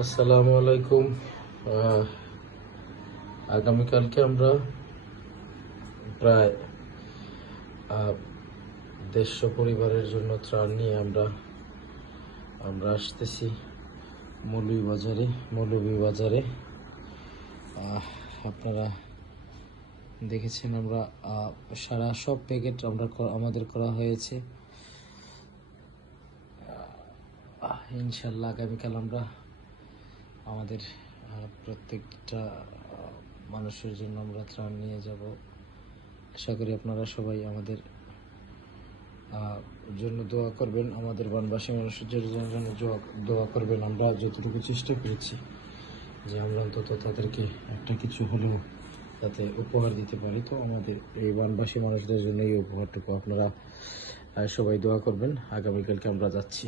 আসসালামু আলাইকুম। আগামীকালকে আমরা প্রায় 150 পরিবারের জন্য ত্রাণ নিয়ে আমরা আসতেছি মৌলভীবাজারে। আপনারা দেখেছেন আমরা সারা সব প্যাকেট আমাদের করা হয়েছে। ইনশাল্লাহ আগামীকাল আমরা আমাদের প্রত্যেকটা মানুষের জন্য আমরা ত্রাণ নিয়ে যাব। আশা করি আপনারা সবাই আমাদের জন্য দোয়া করবেন, আমাদের বনবাসী মানুষের জন্য দোয়া করবেন। আমরা যতটুকু চেষ্টা করেছি যে আমরা অন্তত তাদেরকে একটা কিছু হলেও যাতে উপহার দিতে পারি, তো আমাদের এই বনবাসী মানুষদের জন্য এই উপহারটুকু আপনারা সবাই দোয়া করবেন। আগামীকালকে আমরা যাচ্ছি।